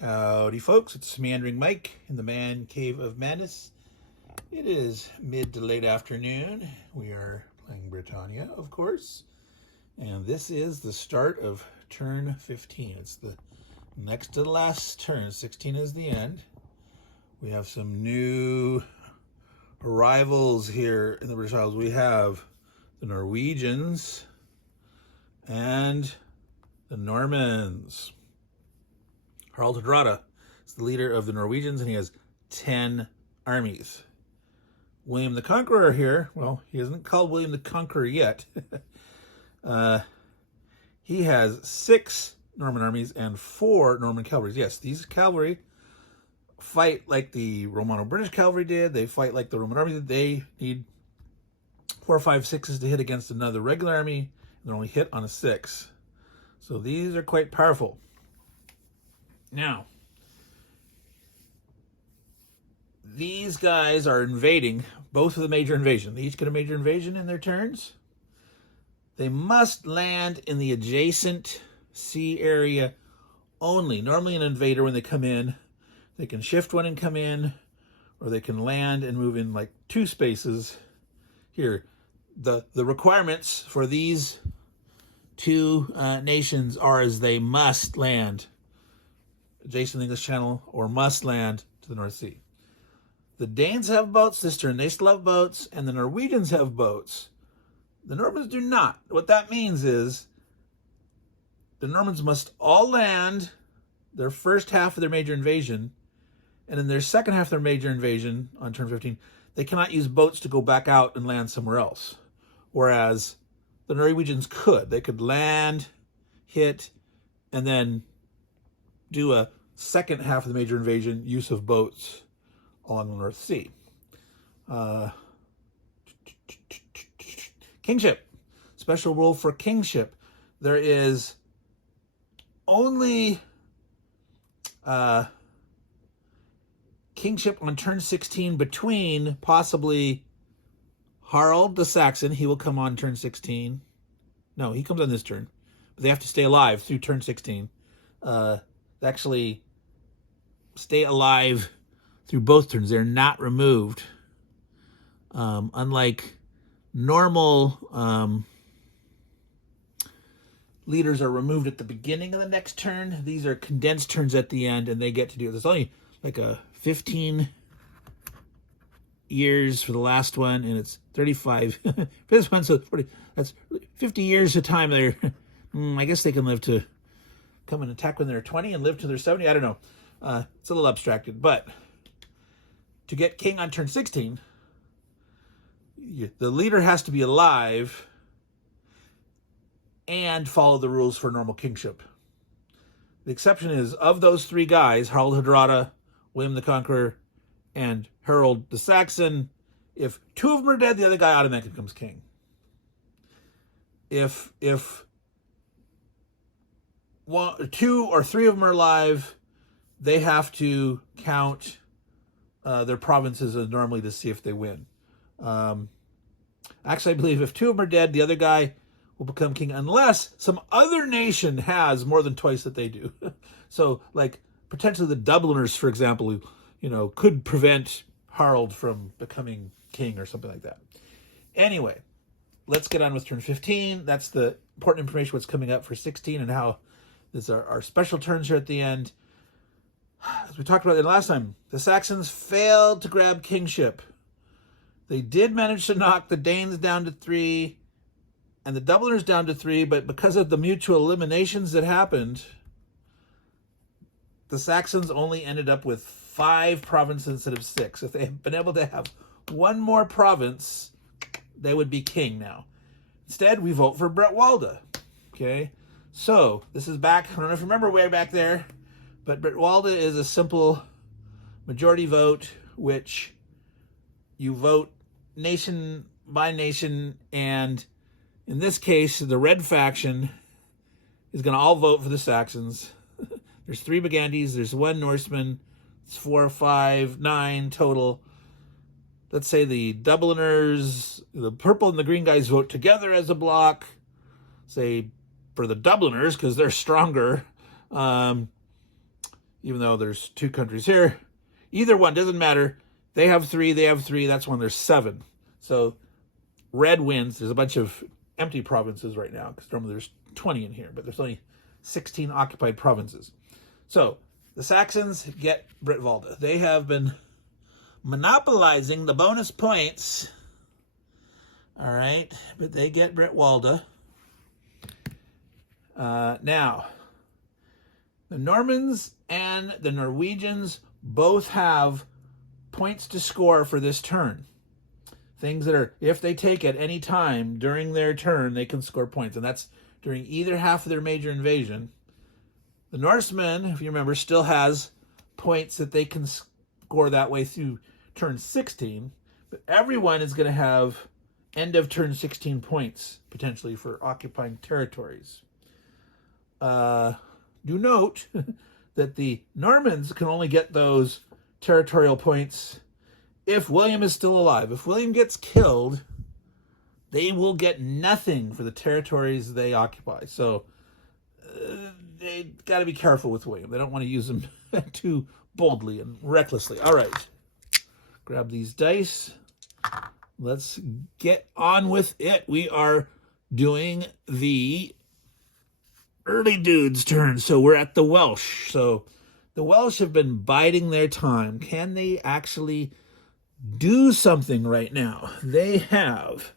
Howdy folks, it's Meandering Mike in the Man Cave of Madness. It is mid to late afternoon. We are playing Britannia, of course. And this is the start of turn 15. It's the next to the last turn. 16 is the end. We have some new arrivals here in the British Isles. We have the Norwegians and the Normans. Harald Hardrada is the leader of the Norwegians, and he has 10 armies. William the Conqueror here, well, he isn't called William the Conqueror yet. He has 6 Norman armies and 4 Norman cavalries. Yes, these cavalry fight like the Romano-British cavalry did. They fight like the Roman army did. They need 4, 5, 6s to hit against another regular army, and they're only hit on a 6. So these are quite powerful. Now, these guys are invading, both of the major invasion. They each get a major invasion in their turns. They must land in the adjacent sea area only. Normally an invader, when they come in, they can shift one and come in, or they can land and move in like 2 spaces. Here, the requirements for these 2 nations are as they must land adjacent to the English Channel or must land to the North Sea. The Danes have boats this turn. They still have boats, and the Norwegians have boats. The Normans do not. What that means is the Normans must all land their first half of their major invasion, and in their second half of their major invasion on turn 15, they cannot use boats to go back out and land somewhere else. Whereas the Norwegians could. They could land, hit, and then do a second half of the major invasion use of boats along the North Sea. Kingship. Special rule for kingship. There is only kingship on turn 16 between possibly Harald the Saxon. He will come on turn 16. No, he comes on this turn. But they have to stay alive through turn 16. They actually stay alive through both turns. They're not removed. Unlike normal leaders are removed at the beginning of the next turn, these are condensed turns at the end, and they get to do it. There's only like a 15 years for the last one, and it's 35 for this one, so 40, that's 50 years of time there. I guess they can live to come and attack when they're 20 and live till they're 70. I don't know. It's a little abstracted, but to get king on turn 16, the leader has to be alive and follow the rules for normal kingship. The exception is, of those 3 guys, Harald Hardrada, William the Conqueror, and Harold the Saxon, if 2 of them are dead, the other guy automatically becomes king. If 2 or 3 of them are alive, they have to count their provinces as normally to see if they win. Actually, I believe if 2 of them are dead, the other guy will become king unless some other nation has more than twice that they do. So, like, potentially the Dubliners, for example, could prevent Harald from becoming king or something like that. Anyway, let's get on with turn 15. That's the important information, what's coming up for 16 and how these are our special turns here at the end. As we talked about it last time, the Saxons failed to grab kingship. They did manage to knock the Danes down to 3 and the Dubliners down to 3, but because of the mutual eliminations that happened, the Saxons only ended up with 5 provinces instead of 6. If they had been able to have 1 more province, they would be king now. Instead, we vote for Bretwalda. Okay, so this is back, I don't know if you remember way back there, but Bretwalda is a simple majority vote, which you vote nation by nation, and in this case, the red faction is going to all vote for the Saxons. There's 3 Brigantes, there's 1 Norseman, it's 4, 5, 9 total. Let's say the Dubliners, the purple and the green guys vote together as a block. Say for the Dubliners, because they're stronger, even though there's 2 countries here. Either one, doesn't matter. They have 3, they have 3. That's when there's 7. So red wins. There's a bunch of empty provinces right now, because normally there's 20 in here, but there's only 16 occupied provinces. So the Saxons get Britwalda. They have been monopolizing the bonus points. All right, but they get Britwalda. Now, the Normans and the Norwegians both have points to score for this turn. Things that are, if they take at any time during their turn, they can score points. And that's during either half of their major invasion. The Norsemen, if you remember, still has points that they can score that way through turn 16. But everyone is going to have end of turn 16 points, potentially, for occupying territories. Do note that the Normans can only get those territorial points if William is still alive. If William gets killed, they will get nothing for the territories they occupy. So they got to be careful with William. They don't want to use him too boldly and recklessly. All right. Grab these dice. Let's get on with it. We are doing the early dude's turn. So we're at the Welsh. So the Welsh have been biding their time. Can they actually do something right now? They have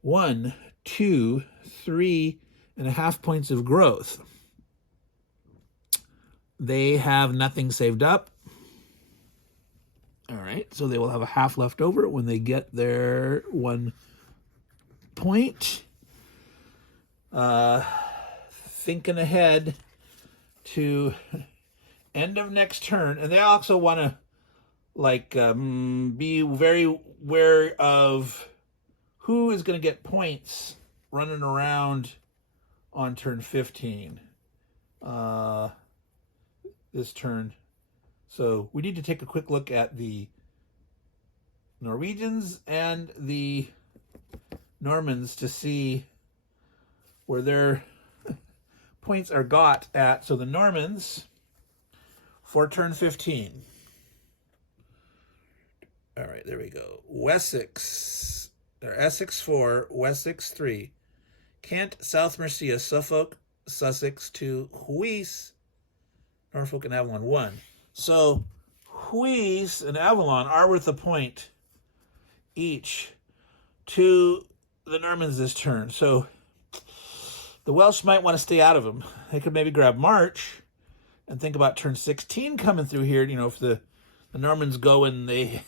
1, 2, 3.5 points of growth. They have nothing saved up. All right, so they will have a half left over when they get their 1 point. Thinking ahead to end of next turn, and they also want to be very aware of who is going to get points running around on turn 15 this turn. So we need to take a quick look at the Norwegians and the Normans to see where their points are got at. So the Normans for turn 15. All right, there we go. Wessex, or Essex 4, Wessex 3, Kent, South Mercia, Suffolk, Sussex 2, Huis, Norfolk, and Avalon 1. So Huis and Avalon are worth a point each to the Normans this turn. So the Welsh might want to stay out of them. They could maybe grab March and think about turn 16 coming through here. You know, if the Normans go and they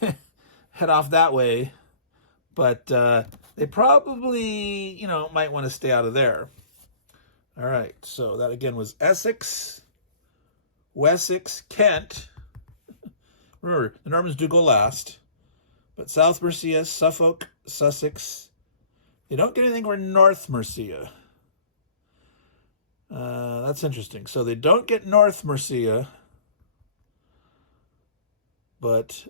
head off that way. But they probably, you know, might want to stay out of there. All right, so that again was Essex, Wessex, Kent. Remember, the Normans do go last. But South Mercia, Suffolk, Sussex. They don't get anything for North Mercia. That's interesting. So they don't get North Mercia, but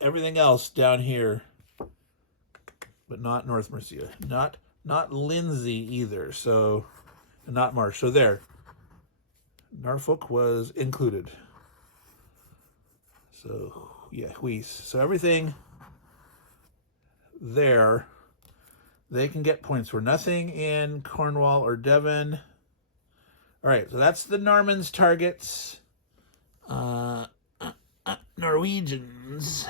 everything else down here, but not North Mercia. Not Lindsay either. So not Marsh. So there. Norfolk was included. So yeah, Huis. So everything there, they can get points for. Nothing in Cornwall or Devon. All right, so that's the Normans' targets. Norwegians.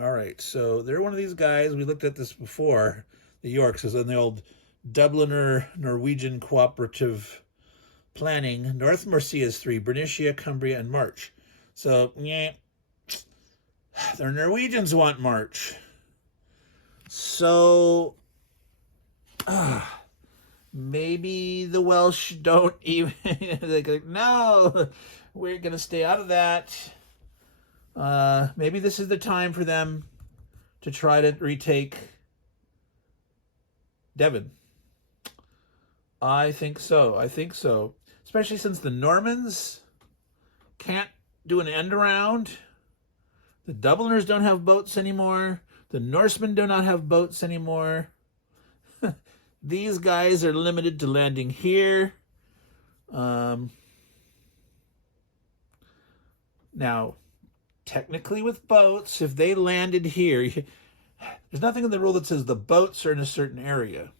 All right, so they're one of these guys. We looked at this before. The Yorks is in the old Dubliner Norwegian Cooperative Planning. North Mercia is 3, Bernicia, Cumbria, and March. So, yeah, the Norwegians want March. So, maybe the Welsh don't even, they're like, no, we're going to stay out of that. Maybe this is the time for them to try to retake Devon. I think so. Especially since the Normans can't do an end around. The Dubliners don't have boats anymore. The Norsemen do not have boats anymore. These guys are limited to landing here. Now, technically with boats, if they landed here, there's nothing in the rule that says the boats are in a certain area.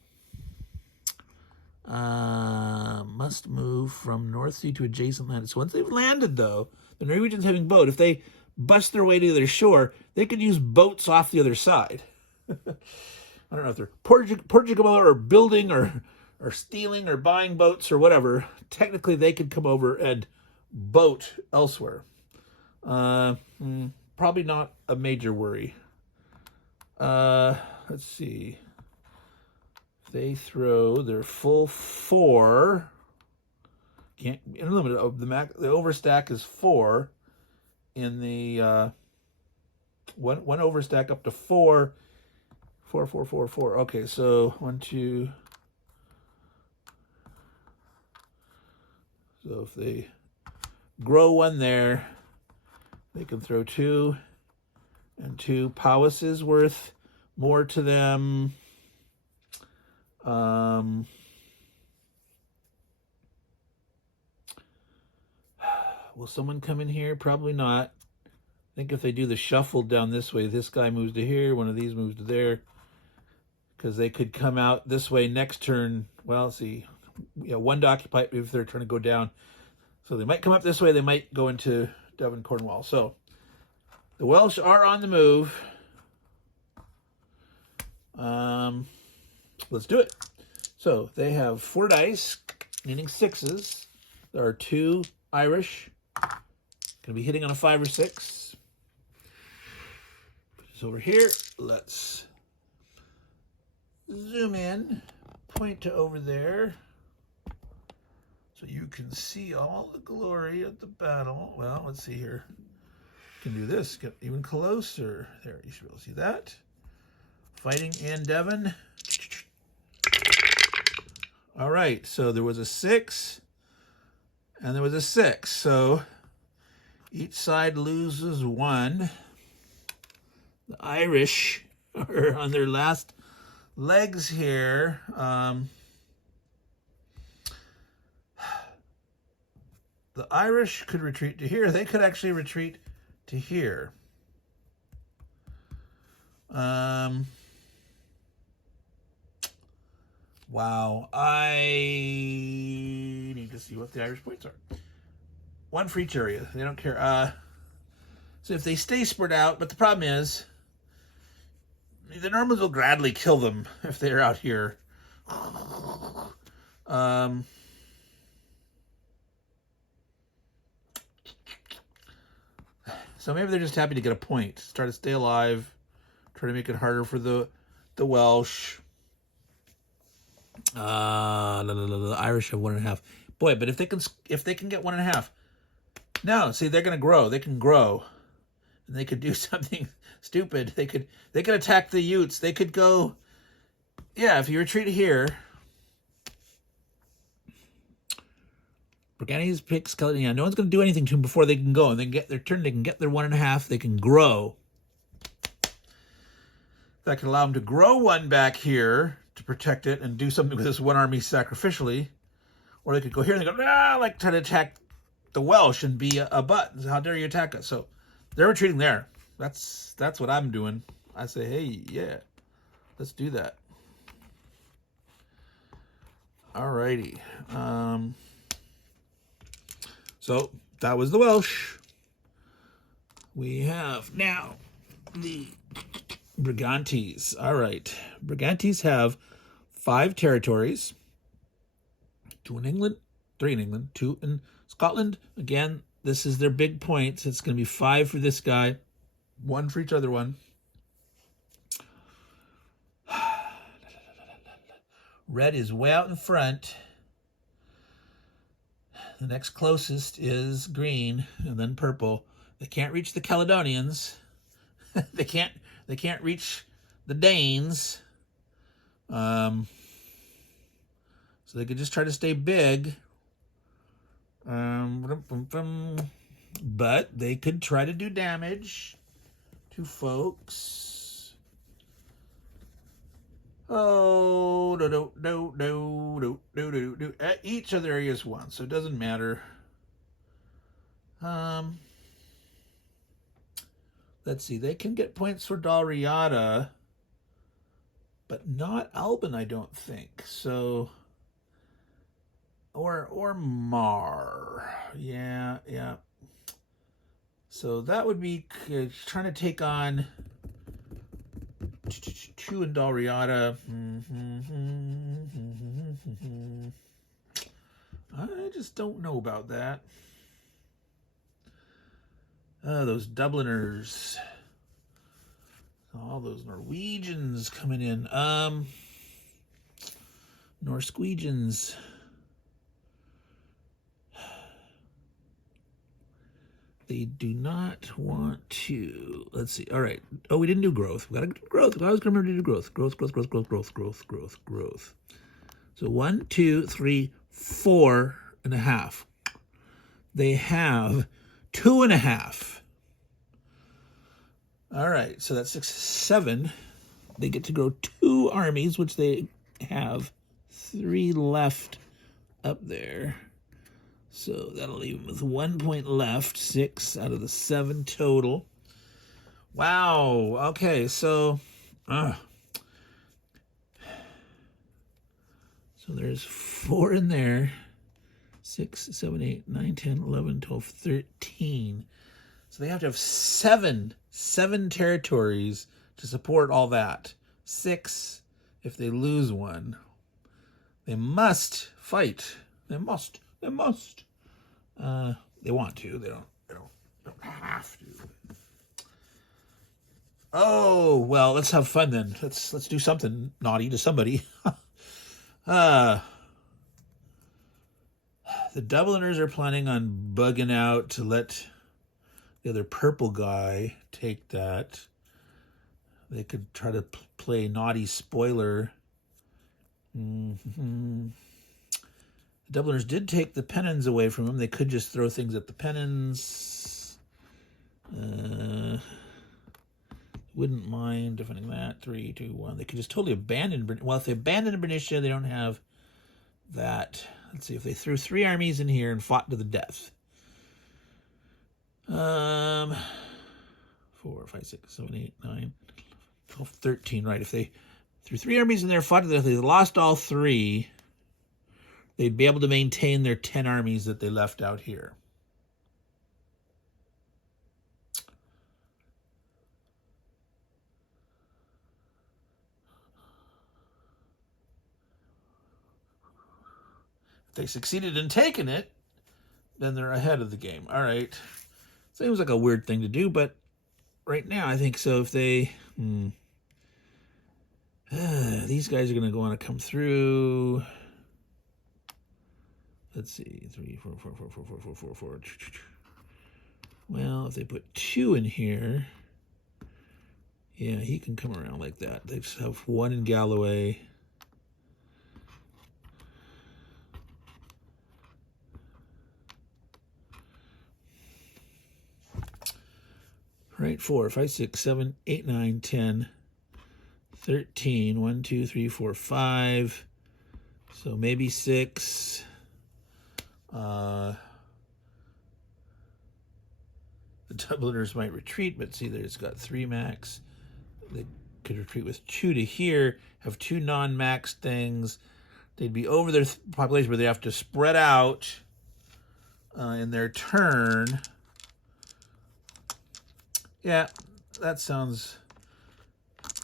Must move from North Sea to adjacent land. So once they've landed, though, the Norwegians having boat, if they bust their way to the other shore, they could use boats off the other side. I don't know if they're Portugal or building or stealing or buying boats or whatever. Technically, they could come over and boat elsewhere. Probably not a major worry. Let's see. They throw their full 4. Can't unlimited. The overstack is 4. In the one overstack up to 4. 4, 4, 4, 4. Okay, so 1, 2. So if they grow 1 there, they can throw 2 and 2. Powys is worth more to them. Will someone come in here? Probably not. I think if they do the shuffle down this way, this guy moves to here, one of these moves to there, because they could come out this way next turn. Well, let's see. 1 to occupy if they're trying to go down. So they might come up this way. They might go into Devon, Cornwall. So the Welsh are on the move. Let's do it. So they have 4 dice, meaning 6s. There are 2 Irish. Going to be hitting on a 5 or 6. Put this over here. Let's zoom in. Point to over there. So you can see all the glory of the battle. Well, let's see here. You can do this. Get even closer. There, you should be able to see that. Fighting in Devon. All right, so there was a 6 and there was a 6. So each side loses 1. The Irish are on their last legs here. The Irish could retreat to here. They could actually retreat to here. Wow, I need to see what the Irish points are. 1 for each area. They don't care. So if they stay spread out, but the problem is, the Normans will gladly kill them if they're out here. So maybe they're just happy to get a point. Try to stay alive. Try to make it harder for the Welsh. The Irish have 1.5. Boy, but if they can get 1.5. No, see, they're gonna grow. They can grow. And they could do something stupid. They could attack the Utes. They could go. Yeah, if you retreat here. Brigantes picks Caledonia. No one's going to do anything to them before they can go. And they can get their turn. They can get their 1.5. They can grow. That can allow them to grow 1 back here to protect it and do something with this 1 army sacrificially. Or they could go here and they go, like try to attack the Welsh and be a butt. How dare you attack us? So they're retreating there. That's what I'm doing. I say, hey, yeah, let's do that. Alrighty. So that was the Welsh. We have now the Brigantes. All right. Brigantes have 5 territories. 2 in England, 3 in England, 2 in Scotland. Again, this is their big points. It's going to be 5 for this guy, 1 for each other one. Red is way out in front. The next closest is green and then purple. They can't reach the Caledonians. they can't reach the Danes. So they could just try to stay big. But they could try to do damage to folks. Oh, no. Each other area is 1, so it doesn't matter. Let's see. They can get points for Dalriada, but not Alban, I don't think. So, or Mar. Yeah. So that would be trying to take on 2 in Dalriada. I just don't know about that. Those Dubliners. All those Norwegians coming in. Norswegians. They do not want to. Let's see. All right. Oh, we didn't do growth. We got to do growth. I was going to remember to do growth. Growth. So 1, 2, 3, 4.5. They have 2.5. All right. So that's 6, 7. They get to grow 2 armies, which they have 3 left up there. So that'll leave them with 1 point left, 6 out of the 7 total. Wow. Okay, so there's 4 in there. 6, 7, 8, 9, 10, 11, 12, 13. So they have to have 7 territories to support all that. 6 if they lose one. They must fight. They must. They want to. They don't have to. Oh, well, let's have fun then. Let's do something naughty to somebody. The Dubliners are planning on bugging out to let the other purple guy take that. They could try to play naughty spoiler. The Dubliners did take the pennons away from him. They could just throw things at the pennons. Wouldn't mind defending that. 3, 2, 1. They could just totally abandon. Well, if they abandon Bernicia, they don't have that. Let's see if they threw 3 armies in here and fought to the death. 4, 5, 6, 7, 8, 9, 12, 13. Right. If they threw 3 armies in there, fought to the death, they lost all 3. They'd be able to maintain their 10 armies that they left out here. If they succeeded in taking it, then they're ahead of the game. All right. Seems like a weird thing to do, but right now I think so. If they... these guys are going to want to come through... Let's see, 3, 4, 4, 4, 4, 4, 4, 4, 4. Well, if they put 2 in here, yeah, he can come around like that. They just have 1 in Galloway. Right, 4, 5, 6, 7, 8, 9, 10, 13. 1, 2, 3, 4, 5. So maybe 6. The Dubliners might retreat, but see, there's got 3 max. They could retreat with 2 to here, have 2 non-max things. They'd be over their population, but they have to spread out in their turn. Yeah, that sounds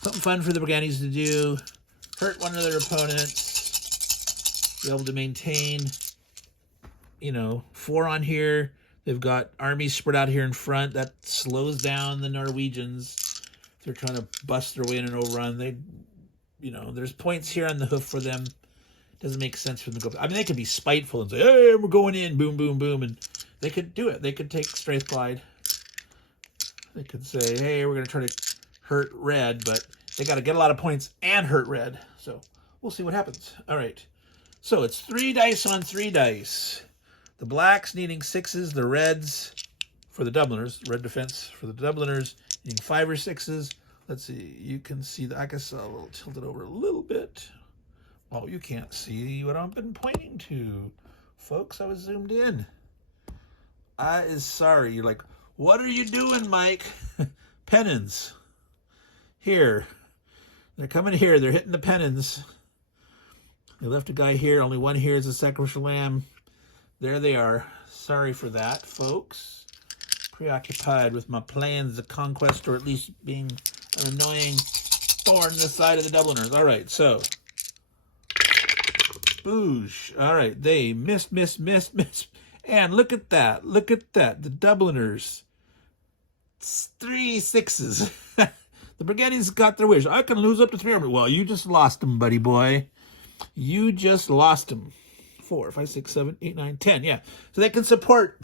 something fun for the Brigantes to do. Hurt one of their opponents. Be able to maintain, 4 on here. They've got armies spread out here in front. That slows down the Norwegians. They're trying to bust their way in and overrun. There's points here on the hoof for them. Doesn't make sense for them to go. I mean, they could be spiteful and say, "Hey, we're going in, boom, boom, boom," and they could do it. They could take Strathclyde. They could say, "Hey, we're going to try to hurt red," but they got to get a lot of points and hurt red. So we'll see what happens. All right. So it's 3 dice on 3 dice. The blacks needing 6s, the reds for the Dubliners, red defense for the Dubliners needing 5 or 6s, let's see, you can see I guess I'll tilt it over a little bit. Oh, you can't see what I've been pointing to. Folks, I was zoomed in. I is sorry. You're like, what are you doing, Mike? Pennons. Here. They're coming here. They're hitting the pennons. They left a guy here. Only one here is a sacrificial lamb. There they are. Sorry for that, folks. Preoccupied with my plans of conquest, or at least being an annoying thorn in the side of the Dubliners. All right, so. Boosh. All right, they missed. And look at that. Look at that. The Dubliners. 3 6s. The Brigantes got their wish. I can lose up to 3 armies. Well, you just lost them, buddy boy. You just lost them. 4, 5, 6, 7, 8, 9, 10. Yeah. So they can support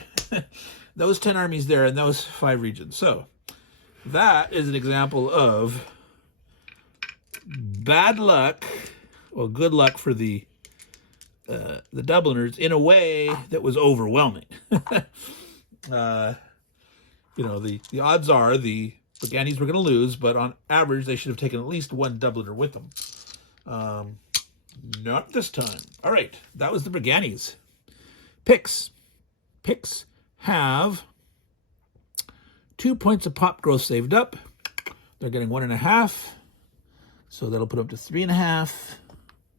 those 10 armies there in those 5 regions. So that is an example of bad luck, well, good luck for the Dubliners in a way that was overwhelming. You know, the odds are the Brigantes were going to lose, but on average, they should have taken at least 1 Dubliner with them. Not this time. All right, that was the Brigantes. Picks. Picks have 2 points of pop growth saved up. They're getting 1.5, so that'll put up to 3.5.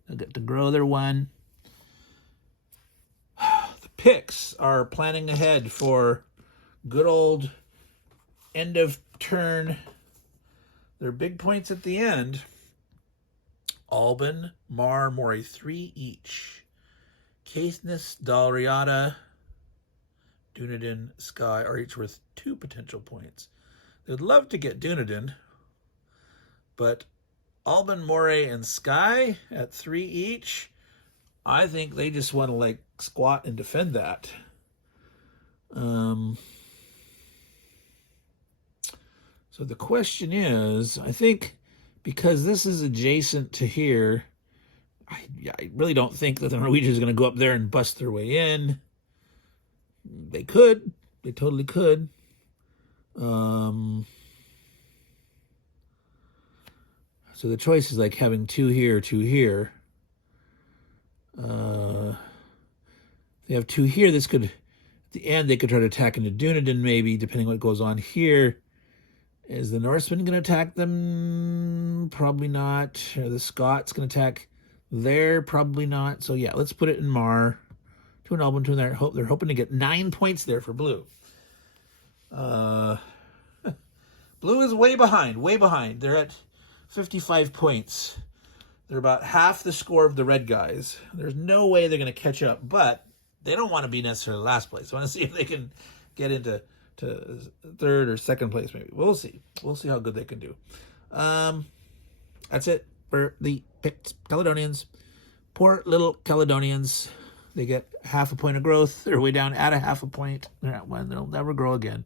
They'll get to grow their 1. The picks are planning ahead for good old end of turn. They're big points at the end. Alban, Mar, Moray, 3 each. Caithness, Dalriada, Dunedin, Skye are each worth 2 potential points. They'd love to get Dunedin, but Alban, Moray, and Skye at 3 each, I think they just want to like squat and defend that. So the question is, I think because this is adjacent to here, I really don't think that the Norwegians are going to go up there and bust their way in. They could. They totally could. So the choice is like having 2 here, 2 here. They have 2 here. This could, at the end, they could try to attack into Dunedin maybe, depending on what goes on here. Is the Norseman going to attack them? Probably not. Are the Scots going to attack there? Probably not. So yeah, let's put it in Mar. 2 in Alban, 2 in there. They're hoping to get 9 points there for blue. Blue is way behind, way behind. They're at 55 points. They're about half the score of the red guys. There's no way they're going to catch up, but they don't want to be necessarily last place. I want to see if they can get into 3rd or 2nd place maybe. We'll see. We'll see how good they can do. That's it for the picked Caledonians. Poor little Caledonians. They get half a point of growth. They're way down at a half a point. They're at 1. They'll never grow again.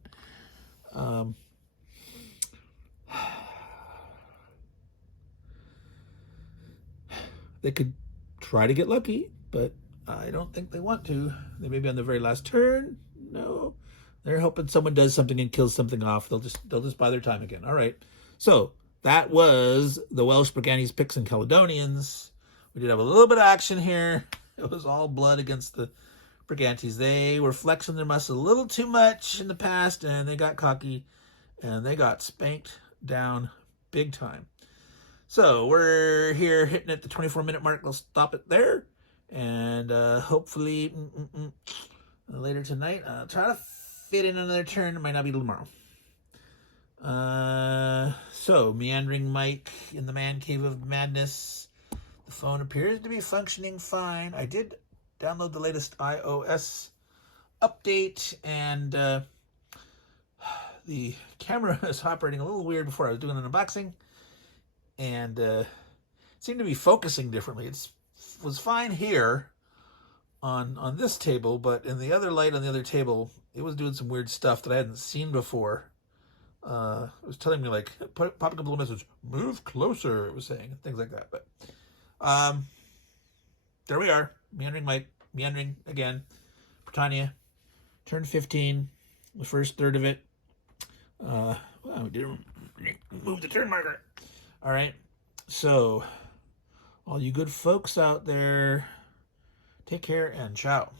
They could try to get lucky, but I don't think they want to. They may be on the very last turn. No. They're hoping someone does something and kills something off. They'll just buy their time again. All right. So that was the Welsh, Brigantes, Picts, and Caledonians. We did have a little bit of action here. It was all blood against the Brigantes. They were flexing their muscle a little too much in the past, and they got cocky, and they got spanked down big time. So we're here hitting at the 24-minute mark. We'll stop it there, and hopefully later tonight, I'll try to fit in another turn. It might not be tomorrow. So, Meandering Mike in the Man Cave of Madness. The phone appears to be functioning fine. I did download the latest iOS update, and the camera is operating a little weird before I was doing an unboxing, and it seemed to be focusing differently. It was fine here on this table, but in the other light on the other table, it was doing some weird stuff that I hadn't seen before. It was telling me, like, popping up a little message, move closer, it was saying, things like that. But there we are, Meandering Mike, meandering again. Britannia, turn 15, the first third of it. Well, we did Move the turn marker. All right. So, all you good folks out there, take care and ciao.